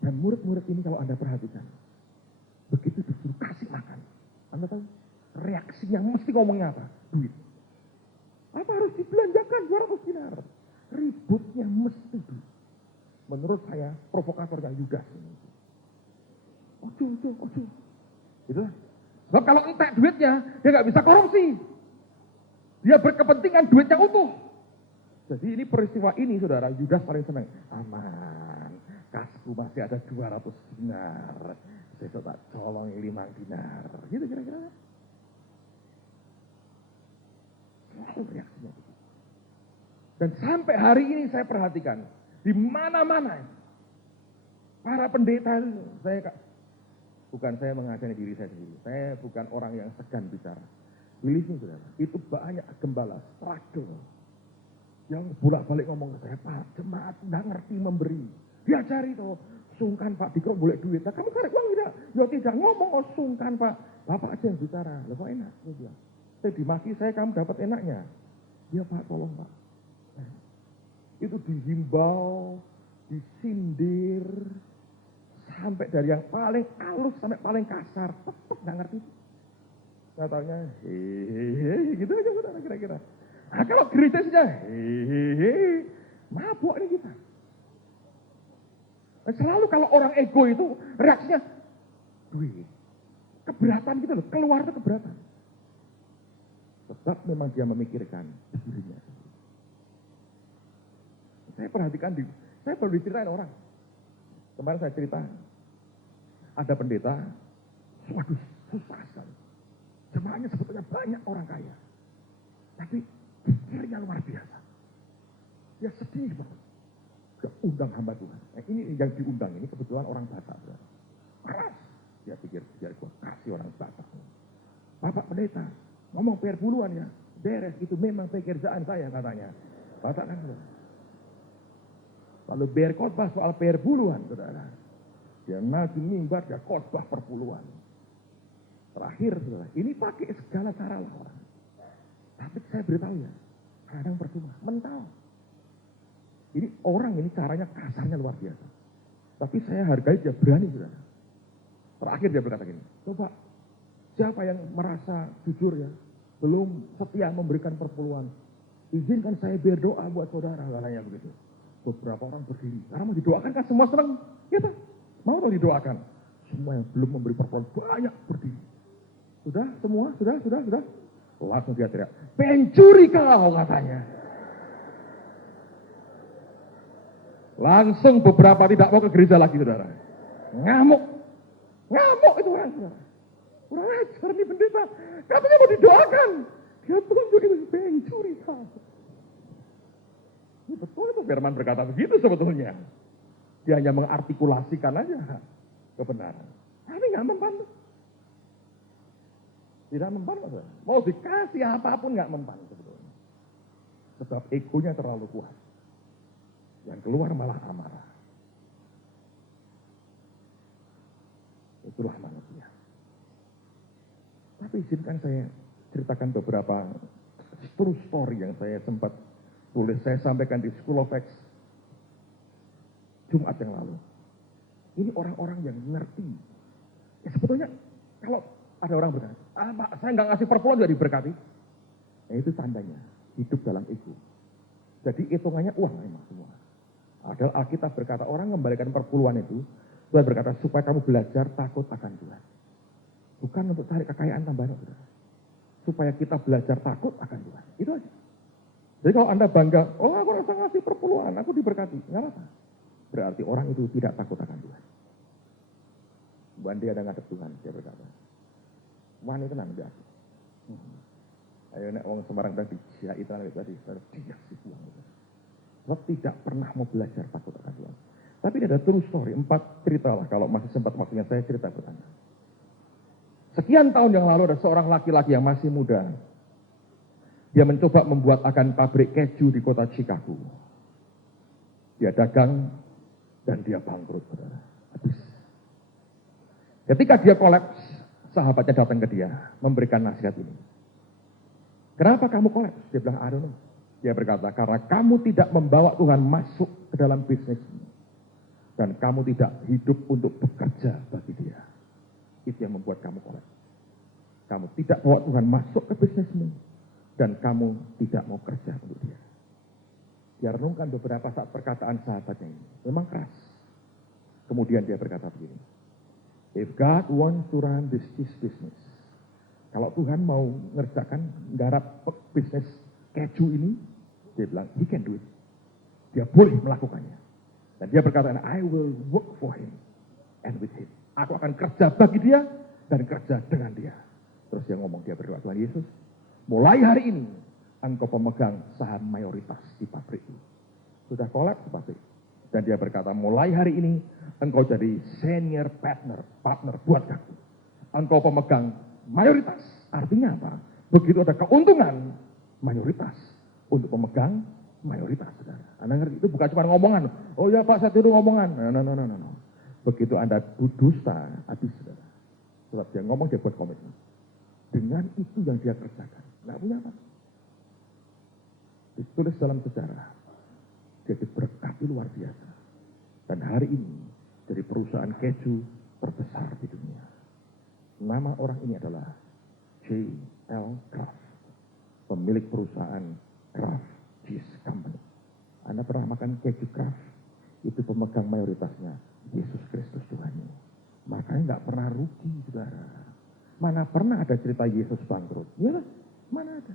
dan murid-murid ini kalau Anda perhatikan, begitu disuruh kasih makan, Anda tahu reaksinya mesti ngomongnya apa? Duit. Apa harus dibelanjakan 200 dinar? Ributnya mesti duit. Menurut saya provokatornya Yudas ini. Ojo. Gitu. Sebab kalau entek duitnya, dia nggak bisa korupsi. Dia berkepentingan duitnya utuh. Jadi ini peristiwa ini, saudara, Yudas paling senang. Aman, kasku masih ada 200 dinar. Besok tak colong 5 dinar. Gitu kira-kira. Selalu reaksinya begitu. Dan sampai hari ini saya perhatikan, di mana-mana Para pendeta, bukan saya mengasihani diri saya sendiri. Saya bukan orang yang segan bicara. Believe me, saudara, itu banyak gembala struggle yang bolak-balik ngomong ke saya, Pak, jemaat nggak ngerti memberi. Diajari tuh, sungkan Pak, dikro boleh duit. Nah, kamu cari uang tidak? Ya tidak, ngomong, oh sungkan Pak. Bapak aja yang bicara, loh kok enak? Dia bilang. Saya dimaki saya, kamu dapat enaknya. Ya Pak, tolong Pak. Itu dihimbau, disindir, sampai dari yang paling halus sampai paling kasar, tetap nggak ngerti. Nggak taunya, hehehe, gitu aja saudara kira-kira. Nah kalau gereja saja, hehehe, mabuk nih kita. Nah, selalu kalau orang ego itu reaksinya, duit, keberatan gitu loh, keluar itu keberatan. Sebab memang dia memikirkan dirinya. Saya perhatikan, saya baru diceritain orang. Kemarin saya cerita, ada pendeta, waduh susah sekali. Jemaahnya sebetulnya banyak orang kaya. Tapi pikirnya luar biasa. Dia sedih banget. Dia undang hamba Tuhan. Nah, ini yang diundang ini kebetulan orang Batak. Keras. Dia pikir, biar gue kasih orang Batak. Bapak pendeta, ngomong perbuluhan ya. Beres, itu memang pekerjaan saya katanya. Batak kan belum. Lalu berkhotbah soal perbuluhan, saudara. Dia maju mimbar, dia khotbah perpuluhan. Terakhir, saudara, ini pakai segala cara lah orang. Tapi saya beritahu ya, kadang percuma, mental. Ini orang ini caranya kasarnya luar biasa. Tapi saya hargai dia berani, saudara. Terakhir dia berkata gini, coba siapa yang merasa jujur ya, belum setia memberikan perpuluhan, izinkan saya berdoa buat saudara, katanya begitu. Beberapa orang berdiri, karena mau didoakan kan semua senang, gitu. Mau tuh didoakan. Semua yang belum memberi perpuluhan banyak berdiri. Sudah, semua, sudah. Langsung dia teriak, pencuri kau katanya. Langsung beberapa tidak mau ke gereja lagi, saudara. Ngamuk itu orang, saudara. Kurang ajar nih pendeta, katanya mau didoakan. Dia tunjuk itu, pencuri kau. Ini betul itu firman berkata begitu sebetulnya. Dia hanya mengartikulasikan aja kebenaran. Tapi nggak mempan. Tidak mempan, saudara. Mau dikasih apapun nggak mempan sebetulnya. Sebab egonya terlalu kuat. Yang keluar malah amarah. Itulah manusia. Tapi izinkan saya ceritakan beberapa true story yang saya sempat tulis. Saya sampaikan di School of Acts Jumat yang lalu. Ini orang-orang yang ngerti. Ya sebetulnya kalau ada orang berkata, Pak, saya nggak ngasih perpuluhan juga diberkati. Ya itu tandanya hidup dalam ego. Jadi hitungannya uang memang semua. Padahal Alkitab berkata orang mengembalikan perpuluhan itu, Tuhan berkata supaya kamu belajar takut akan Tuhan. Bukan untuk cari kekayaan tambahan, saudara. Supaya kita belajar takut akan Tuhan. Itu aja. Jadi kalau Anda bangga, oh aku rasa ngasih perpuluhan, aku diberkati. Nggak apa-apa. Berarti orang itu tidak takut akan Tuhan. Bu Andi ada ngadep Tuhan, dia berkata. Wani tenang, dia. Ayo nek wong Semarang tadi, dia itu tadi, dia sih Tuhan. Sebab tidak pernah mau belajar takut akan Tuhan. Tapi ada true story, 4 cerita lah, kalau masih sempat waktunya saya cerita ke Anda. Sekian tahun yang lalu ada seorang laki-laki yang masih muda. Dia mencoba membuat akan pabrik keju di kota Chicago. Dia dagang dan dia bangkrut, saudara. Habis. Ketika dia kolaps, sahabatnya datang ke dia, memberikan nasihat ini. Kenapa kamu kolaps? Dia bilang, I don't know. Dia berkata, karena kamu tidak membawa Tuhan masuk ke dalam bisnismu. Dan kamu tidak hidup untuk bekerja bagi dia. Itu yang membuat kamu kolaps. Kamu tidak bawa Tuhan masuk ke bisnismu. Dan kamu tidak mau kerja untuk dia. Dia renungkan beberapa saat perkataan sahabatnya ini. Memang keras. Kemudian dia berkata begini. If God wants to run this business. Kalau Tuhan mau ngerjakan, garap bisnis keju ini. Dia bilang, he can do it. Dia boleh melakukannya. Dan dia berkata, I will work for him and with him. Aku akan kerja bagi dia dan kerja dengan dia. Terus dia ngomong, dia berdoa, Tuhan Yesus, mulai hari ini, engkau pemegang saham mayoritas di pabrik itu. Sudah kolaps pabrik. Dan dia berkata, mulai hari ini engkau jadi senior partner buat kami. Engkau pemegang mayoritas. Artinya apa? Begitu ada keuntungan, mayoritas untuk pemegang mayoritas, saudara. Anda ngerti? Itu bukan cuma ngomongan. Oh ya Pak, saya tiru ngomongan. No. Begitu Anda dusta, habis, saudara. Sebab dia ngomong, dia buat komitmen. Dengan itu yang dia kerjakan. Nggak punya apa. Ditulis dalam sejarah. Dia diberkati luar biasa. Dan hari ini, dari perusahaan keju terbesar di dunia. Nama orang ini adalah J.L. Kraft. Pemilik perusahaan Kraft Cheese Company. Anda pernah makan keju Kraft? Itu pemegang mayoritasnya Yesus Kristus Tuhan. Makanya nggak pernah rugi, saudara. Mana pernah ada cerita Yesus bangkrut? Ya, mana ada?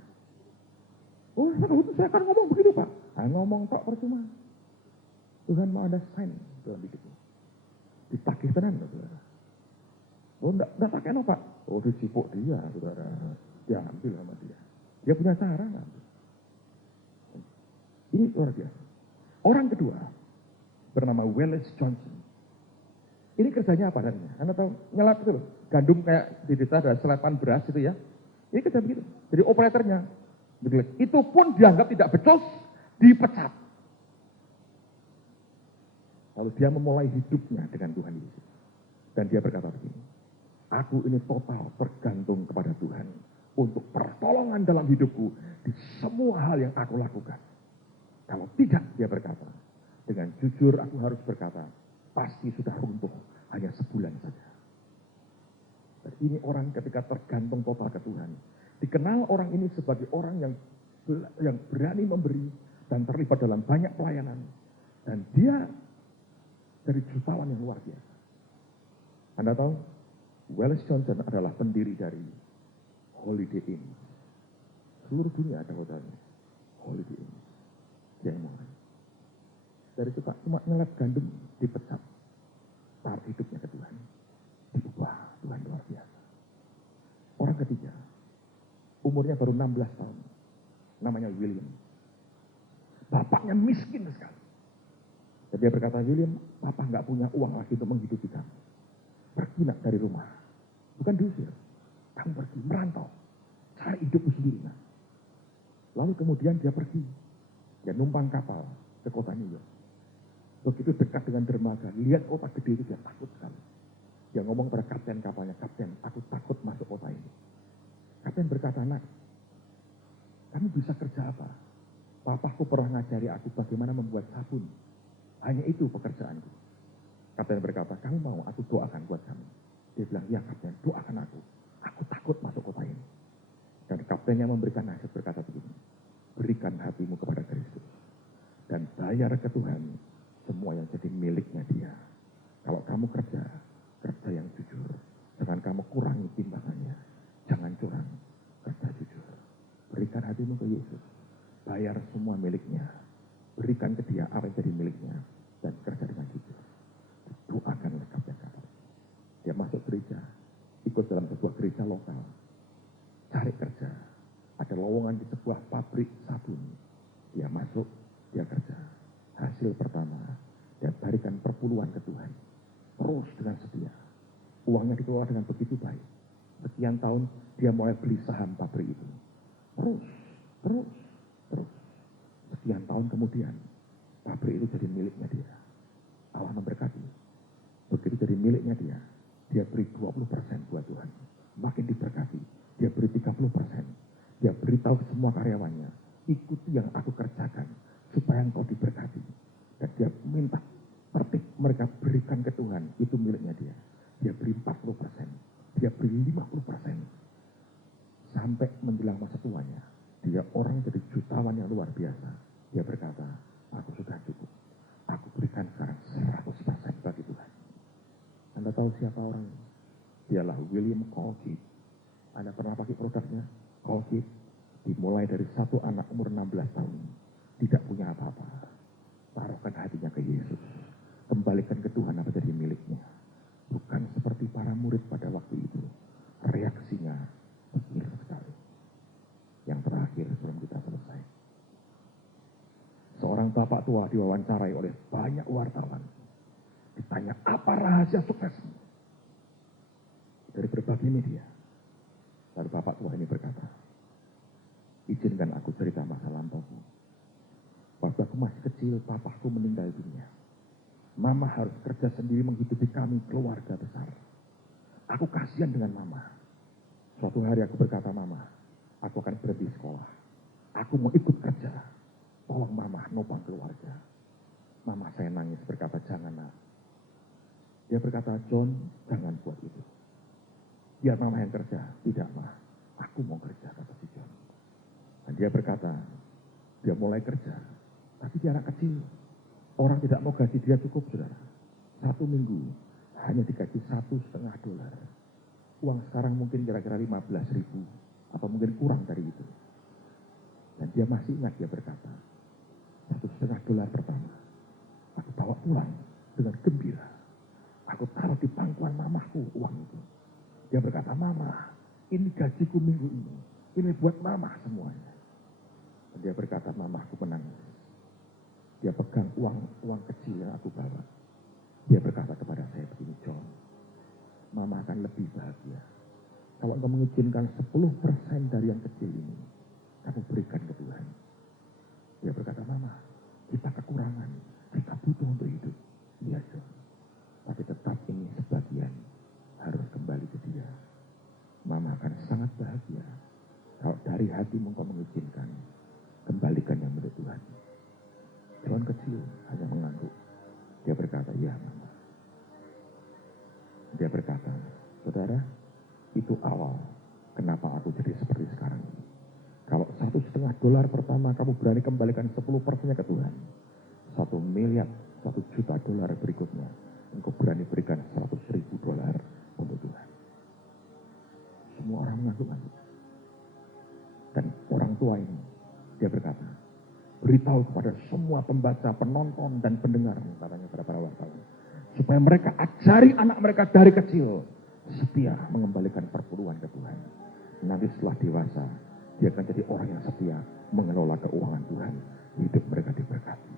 Oh, saya akan ngomong begitu, Pak. Ngomong tok percuma. Tuhan mau ada sign dalam hidupnya. Ditagih tenan, saudara. Oh, enggak pakai no, Pak. Oh, disipuk dia, saudara. Dia ambil sama dia. Dia punya cara ngambil. Ini luar biasa. Orang kedua bernama Wallace Johnson. Ini kerjanya apa adanya? Anda tahu nyelap itu loh. Gandum kayak di desa ada selepan beras itu ya. Ini kerja begitu. Jadi operatornya. Itu pun dianggap tidak becus, dipecat. Lalu dia memulai hidupnya dengan Tuhan Yesus. Dan dia berkata begini. Aku ini total bergantung kepada Tuhan. Untuk pertolongan dalam hidupku. Di semua hal yang aku lakukan. Kalau tidak, dia berkata. Dengan jujur aku harus berkata. Pasti sudah runtuh hanya sebulan saja. Dan ini orang ketika tergantung total ke Tuhan. Dikenal orang ini sebagai orang yang berani memberi dan terlibat dalam banyak pelayanan. Dan dia dari jutawan yang luar biasa. Anda tahu, Wallace Johnson adalah pendiri dari Holiday Inn. Seluruh dunia ada hotelnya. Holiday Inn. Dia yang mulai. Dari itu Pak, cuma ngelap gandum, dipecat. Taruh hidupnya ke Tuhan. Diubah, Tuhan luar biasa. Orang ketiga, umurnya baru 16 tahun. Namanya William. Bapaknya miskin sekali. Dan dia berkata, William, papa nggak punya uang lagi untuk menghidupi kamu. Pergi nak dari rumah. Bukan diusir. Kamu pergi, merantau. Cari hidupmu sendiri. Nak. Lalu kemudian dia pergi. Dia numpang kapal ke kota New York. Begitu dekat dengan dermaga, lihat kota gede itu dia takut sekali. Dia ngomong pada kapten kapalnya, Kapten, aku takut masuk kota ini. Kapten berkata, nak, kamu bisa kerja apa? Papaku pernah ngajari aku bagaimana membuat sabun. Hanya itu pekerjaanku. Kapten berkata, kamu mau aku doakan buat kamu? Dia bilang, ya Kapten, doakan aku. Aku takut masuk kota ini. Dan kaptennya memberikan nasihat berkata begini, berikan hatimu kepada Kristus. Dan bayar ke Tuhan semua yang jadi miliknya dia. Kalau kamu kerja yang jujur. Jangan kamu kurangi timbangannya. Jangan curang, kerja jujur. Berikan hatimu ke Yesus. Bayar semua miliknya. Berikan ke dia apa yang jadi miliknya. Dan kerja dengan jujur. Doakan lekapnya kata. Dia masuk gereja. Ikut dalam sebuah gereja lokal. Cari kerja. Ada lowongan di sebuah pabrik sabun. Dia masuk, dia kerja. Hasil pertama, dia berikan perpuluhan ke Tuhan. Terus dengan setia. Uangnya dikelola dengan begitu baik. Sekian tahun, dia mulai beli saham pabrik itu. Terus. Sekian tahun kemudian, pabrik itu jadi miliknya dia. Allah memberkati. Begitu jadi miliknya dia beri 20% buat Tuhan. Makin diberkati, dia beri 30%. Dia beritahu ke semua karyawannya, ikuti yang aku kerjakan, supaya engkau diberkati. Dan dia minta tertib mereka berikan ke Tuhan, itu miliknya dia. Dia beri 40%, dia beri 50%. Sampai menjelang masa tuanya, dia orang jadi jutawan yang luar biasa. Dia berkata, aku sudah cukup. Aku berikan sekarang 100% bagi Tuhan. Anda tahu siapa orang ini? Dialah William Colgate. Anda pernah pakai produknya? Colgate. Dimulai dari satu anak umur 16 tahun. Tidak punya apa-apa. Taruhkan hatinya ke Yesus. Kembalikan ke Tuhan apa jadi miliknya. Bukan seperti para murid pada waktu itu. Reaksinya kecil sekali. Yang terakhir sebelum kita selesai. Seorang bapak tua awal diwawancarai oleh banyak wartawan. Ditanya, apa rahasia suksesmu? Dari berbagai media. Lalu bapak tua ini berkata, izinkan aku cerita masa lampauku. Waktu aku masih kecil, papaku meninggal dunia. Mama harus kerja sendiri menghidupi kami, keluarga besar. Aku kasihan dengan mama. Suatu hari aku berkata, mama, aku akan berhenti sekolah. Aku mau ikut kerja. Tolong mama, nopang keluarga. Mama saya nangis berkata, jangan nak. Dia berkata, John, jangan buat itu. Biar mama yang kerja. Tidak, ma. Aku mau kerja, kata si John. Dan dia berkata, dia mulai kerja. Tapi dia anak kecil. Orang tidak mau gaji dia cukup, saudara. 1 minggu hanya digaji $1,5. Uang sekarang mungkin kira-kira 15.000. Atau mungkin kurang dari itu. Dan dia masih ingat, dia berkata, $1,5 pertama. Aku bawa pulang dengan gembira. Aku taruh di pangkuan mamaku uang itu. Dia berkata, mama, ini gajiku minggu ini. Ini buat mama semuanya. Dan dia berkata, mamaku menangis. Dia pegang uang kecil yang aku bawa. Dia berkata kepada saya begini, John, mama akan lebih bahagia. Kalau engkau mengizinkan 10% dari yang kecil ini, kamu berikan ke Tuhan. Dia berkata, mama, kita kekurangan. Kita butuh untuk hidup. Iya, John. Tapi tetap ini sebagian harus kembali ke dia. Mama akan sangat bahagia kalau dari hatimu kau mengizinkan, kembalikan yang milik Tuhan. John kecil hanya mengangguk. Dia berkata, iya mama. Dia berkata, saudara, itu awal kenapa aku jadi seperti sekarang ini. Kalau $1,5 pertama kamu berani kembalikan 10%-nya ke Tuhan, $1 miliar, $1 juta berikutnya, engkau berani berikan $100.000 untuk Tuhan. Semua orang mengangguk-angguk. Dan orang tua ini, dia berkata, beritahu kepada semua pembaca, penonton, dan pendengar, katanya pada para wartawan, supaya mereka ajari anak mereka dari kecil setia mengembalikan perpuluhan ke Tuhan. Nanti setelah dewasa, dia akan jadi orang yang setia mengelola keuangan Tuhan. Hidup mereka diberkati.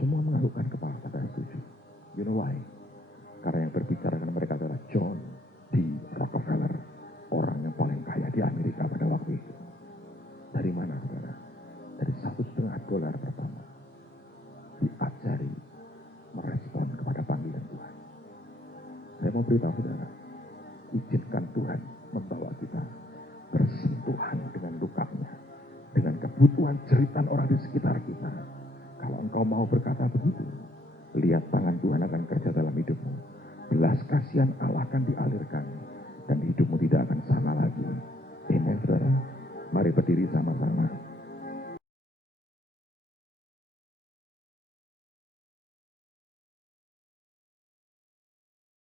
Semua menganggukkan kepala, pada setuju. You know why? Karena yang berbicara dengan mereka adalah John D. Rockefeller, orang yang paling kaya di Amerika pada waktu itu. Dari mana, saudara? Dari $1,5 pertama. Diajari merespon kepada panggilan Tuhan. Saya mau beritahu saudara, izinkan Tuhan membawa kita bersentuhan dengan lukanya, dengan kebutuhan jeritan orang di sekitar kita. Kalau engkau mau berkata begitu, lihat tangan Tuhan akan kerja dalam hidupmu. Belas kasihan Allah akan dialirkan.